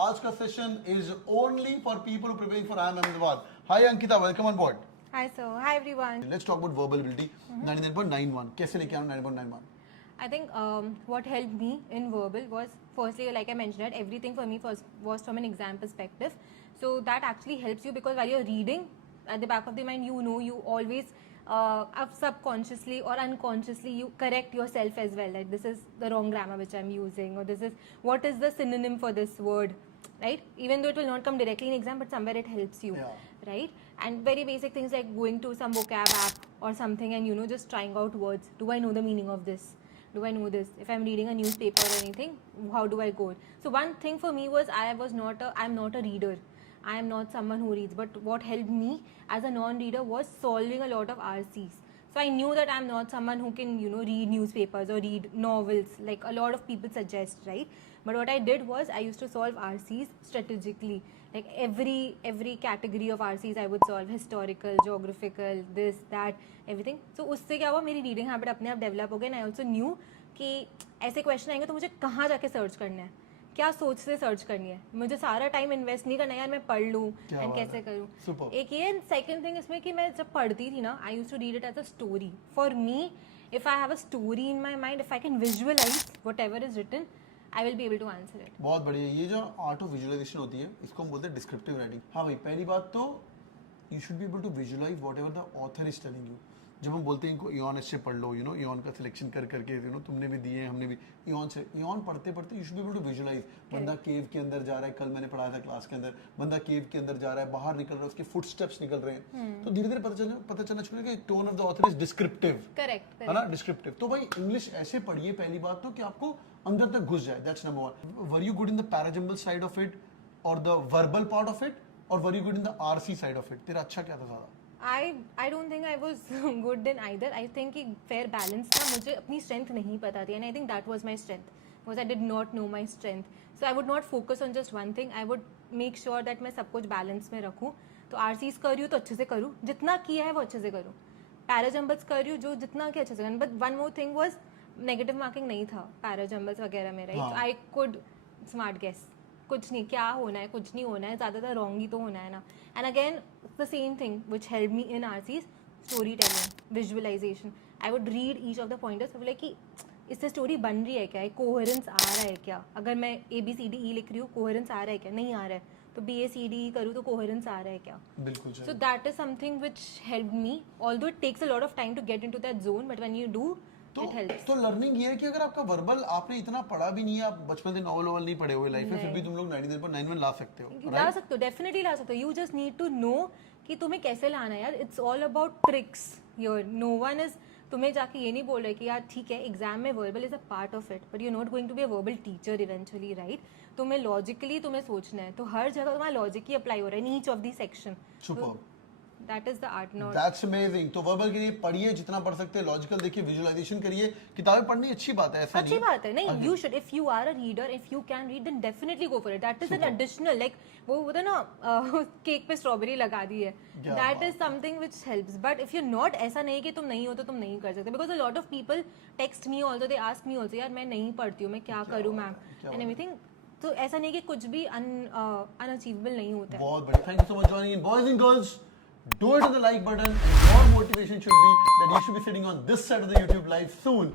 आज का session is only for people who are preparing for IIM Ahmedabad. Hi Ankita, welcome on board. Hi sir, hi everyone. Let's talk about verbal ability. 99.91. कैसे लेके आना 99.91? I think what helped me in verbal was firstly, like I mentioned, that everything for me was from an exam perspective. So that actually helps you because while you're reading, at the back of the mind, you know you always subconsciously or unconsciously you correct yourself as well. Like this is the wrong grammar which I'm using, or this is what is the synonym for this word, right? Even though it will not come directly in exam, but somewhere it helps you, right? And very basic things like going to some vocab app or something and just trying out words. Do I know the meaning of this? Do I know this? If I'm reading a newspaper or anything, how do I go? So one thing for me was I'm not a reader. I am not someone who reads. But what helped me as a non-reader was solving a lot of RCs. So I knew that I'm not someone who can, read newspapers or read novels like a lot of people suggest, right? But what I did was I used to solve RCs strategically. Like every category of RCs I would solve, historical, geographical, this, that, everything. So उससे क्या हुआ, मेरी reading habit अपने आप develop हो गई. And I also knew कि ऐसे question आएंगे तो मुझे कहाँ जाके search करना है, क्या सोच से सर्च करनी है, मुझे सारा टाइम इन्वेस्ट नहीं करना यार, मैं पढ़ लूँ एंड कैसे करूँ. एक ये सेकंड थिंग इसमें कि मैं जब पढ़ती थी ना, I used to read it as a story. For me, if I have a story in my mind, if I can visualise whatever is written, I will be able to answer it. बहुत बढ़िया. ये जो art of visualisation होती है, इसको हम बोलते हैं डिस्क्रिप्टिव राइटिंग. हाँ भाई, पहली बात तो you should be able to visualise whatever the author is telling you. जब हम बोलते हैं इनको इयॉन अच्छे पढ़ लो, इयॉन का सिलेक्शन करके तुमने भी दिए, हमने भी इयॉन पढ़ते you should be able to visualise. बंदा केव के अंदर जा रहा है, कल मैंने पढ़ाया था क्लास के अंदर, बंदा केव के अंदर जा रहा है, बाहर निकल रहा है, उसके फुटस्टेप्स निकल रहे हैं. तो धीरे धीरे पता चलना शुरू कि tone of the author is descriptive. Correct है ना, डिस्क्रिप्टिव. तो भाई इंग्लिश ऐसे पढ़िए पहली बात तो कि आपको अंदर तक घुस जाए. That's number one. Were you good in the parajumble side of it or the verbal part of it, और were you good in the RC side of it? तेरा अच्छा क्या था ज्यादा? I don't think I was good in either. I think कि fair balance था. मुझे अपनी strength नहीं पता थी, and I think that was my strength, because I did not know my strength. So I would not focus on just one thing. I would make sure that मैं सब कुछ balance में रखूँ. तो RCs कर रही हूँ तो अच्छे से करूँ, जितना किया है वो अच्छे से करूँ. पैराजम्बल्स कर रही हूँ जो जितना किया अच्छे से करूँ. But one more thing was negative marking नहीं था पैराजम्बल्स वगैरह में, right? So I could smart guess. कुछ नहीं, क्या होना है, कुछ नहीं होना है, ज़्यादातर रॉन्ग ही तो होना है ना. And again the same thing which help me in RCs, storytelling, visualisation. I would read each of the pointers, like कि इससे स्टोरी बन रही है क्या, कोहेरेंस आ रहा है क्या. अगर मैं ABCDE लिख रही हूँ, कोहेरेंस आ रहा है क्या, नहीं आ रहा है, तो BACDE करूँ तो कोहेरेंस आ रहा है क्या. बिल्कुल. So that is something which help me, although it takes a lot of time to get into that zone, but when you do तो लर्निंग ये है कि अगर आपका वर्बल आपने इतना पढ़ा भी नहीं है, आप बचपन से नॉवल नहीं पढ़े हुए लाइफ में, फिर भी तुम लोग 99.91 ला सकते हो. ला सकते हो, डेफिनेटली ला सकते हो. You just need to know कि तुम्हें कैसे लाना है यार. It's all about tricks your. No one is तुम्हें जाके ये नहीं बोल रहे कि यार ठीक है एग्जाम में verbal is a part of it, but you not going to be a verbal teacher eventually, right. तुम्हें लॉजिकली तुम्हें सोचना है, तो हर जगह तुम्हारा लॉजिक ही अप्लाई हो रहा है in each of the section. That is the art now. That's amazing. तो वर्बल के लिए पढ़िए जितना पढ़ सकते हैं, लॉजिकल देखिए, विजुअलाइजेशन करिए. किताबें पढ़नी अच्छी बात है, ऐसा नहीं. अच्छी बात है, नहीं. You should, if you are a reader, if you can read, then definitely go for it. That is an additional, like वो होता है ना, केक पे स्ट्रॉबेरी लगा दी है. That is something which helps. But if you're not, ऐसा नहीं कि तुम नहीं हो तो तुम नहीं कर सकते. Because a lot of people text me also, they ask me also, यार मैं नहीं पढ़ती हूँ, मैं क्या करूँ मैम, and everything. तो ऐसा नहीं कि कुछ भी unachievable नहीं होता है. बहुत बढ़िया. Thank you so much joining in, boys and girls. Do it to the like button. More motivation should be that you should be sitting on this side of the YouTube live soon.